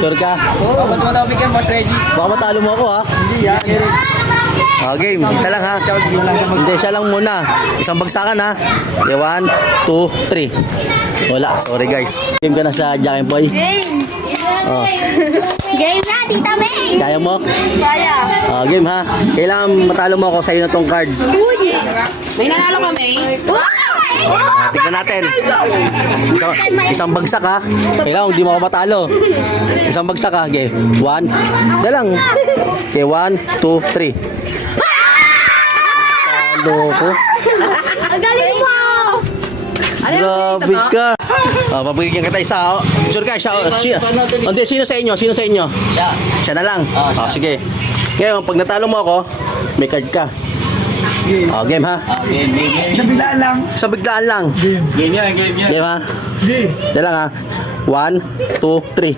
Sure ka? Oo, ba't mo na bigyan, Boss Reggie? Baka matalo mo ako ha. Hindi yan. Game. Isa lang ha. Hindi, siya lang muna. Isang bagsakan ha. Okay, 1, 2, 3. Wala. Sorry guys. Game ka na sa Jack and Boy. Game! Oh. Game na, Tita May! Kaya mo? Kaya. Game ha. Kailangan matalo mo ako sa iyo na tong card. May nanalo kami? Tingnan natin. Isang bagsak ha. Kailangan hindi mo ako matalo. Isang bagsak ha. Okay. 1. Dala lang. Okay, 1, 2, 3. Talo ko. Ang galing mo! Grabe ka. Pabigyan kita isa. Sure ka, isa. Hindi, sino sa inyo? Sino sa inyo? Siya na lang. Sige. Ngayon, pag natalo mo ako, may card ka. Game ha. Game. Sa biglaan lang. Sa biglaan lang. Game yan. Game ha. Game. Dala lang ha. 1, 2, 3.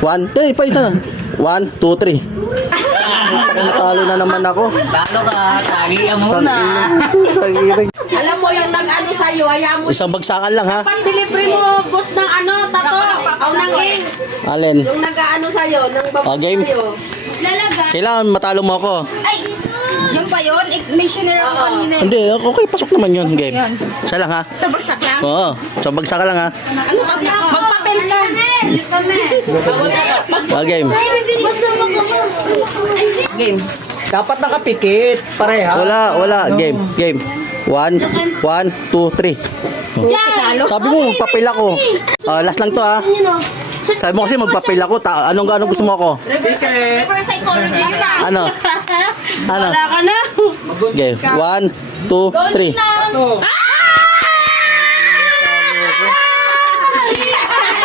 1, pa isa na. 1, 2, 3. Natalo na naman ako. Talo ka, tagi ka muna. Alam mo yung nag-ano sa'yo, hayaan mo. Isang bagsakan lang ha. Pang-delivery mo, boss ng ano, tato. O ng ing. Alin? Yung nag-ano sa'yo, ng babos Game. sa'yo. Lalaga. Kailangan matalo mo ako. Ay! Yung pa yun? Missionary ako kanina. Hindi, okay, pasok naman yun. Game. Siya lang ha. Sa bagsak lang? Oo, isang bagsakan lang ha. Ano ka? Magpapel ka. Game. Game. Dapat nakapikit. Pareha. Wala. Game. 1, 2, 3. Sabi mo, magpapil ako. Last lang to ha. Sabi mo kasi magpapil ako. Anong gusto mo ako? For psychology yun ah. Ano? Wala ka na. Okay, 1, 2, 3.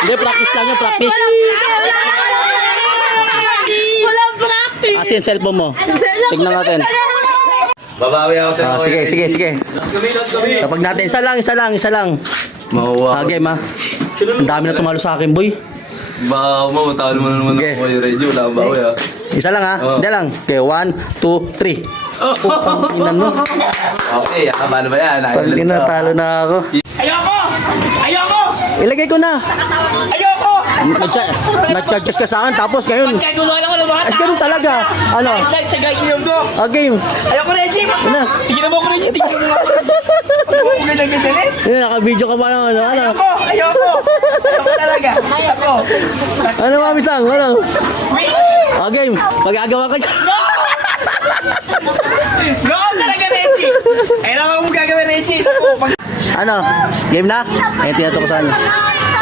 Hindi, practice lang yun, practice. Walang practice. Asin yung cellphone mo. Tignan natin. Babawi ako sa Sige. Kapag natin, isa lang. Mahuwa. Game ha. Ang dami na tumalo sa akin, boy. Baka mo, talo mo naman Okay. ako yung radio. Wala akong bawi ha. Isa lang ha. Hindi lang. Okay, 1, 2, 3. Tingnan mo. Okay, paano ba yan? Pag talo na ako. Ayoko! Ilagay ko na. Ayoko! Nag-charges ka sa akin, tapos ngayon. Kaya guluhan ako ng mga Ay, ganun talaga. Ano? Live sa gagawin ko. Game. Ayoko, Reggie! Ano? Tignan mo ako, Reggie! Tignan mo ako, Reggie! Huwag mo ganyan. Naka-video ka pa naman. Ano? Ayoko talaga. Ako. Ano, Mami Sang? Ano? Wait! Game. Magagawa ka dyan. Go talaga, Reggie! Alam mo kung gagawin, Reggie. Ako, pag... Ano? Game na? Ngayon tinato ko sa ano.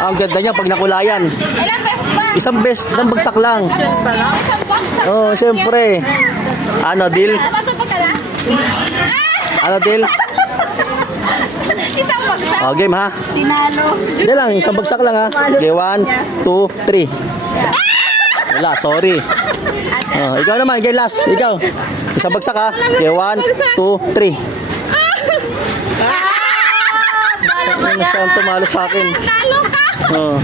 Ang ganda niya pag nakulayan. Ilang beses ba? Isang bagsak lang. Isang box. Oh, syempre. Ano, deal? Napatupag ka na? Ano, deal? Isang bagsak. Game ha? Tinalo. Hindi lang, isang bagsak lang ha. Okay, 1, 2, 3. Wala, sorry. Ikaw naman, okay, last. Ikaw. Isang bagsak ha. Okay, 1, 2, 3. Ano siyang tumalo sa akin? Talo ka. Oh.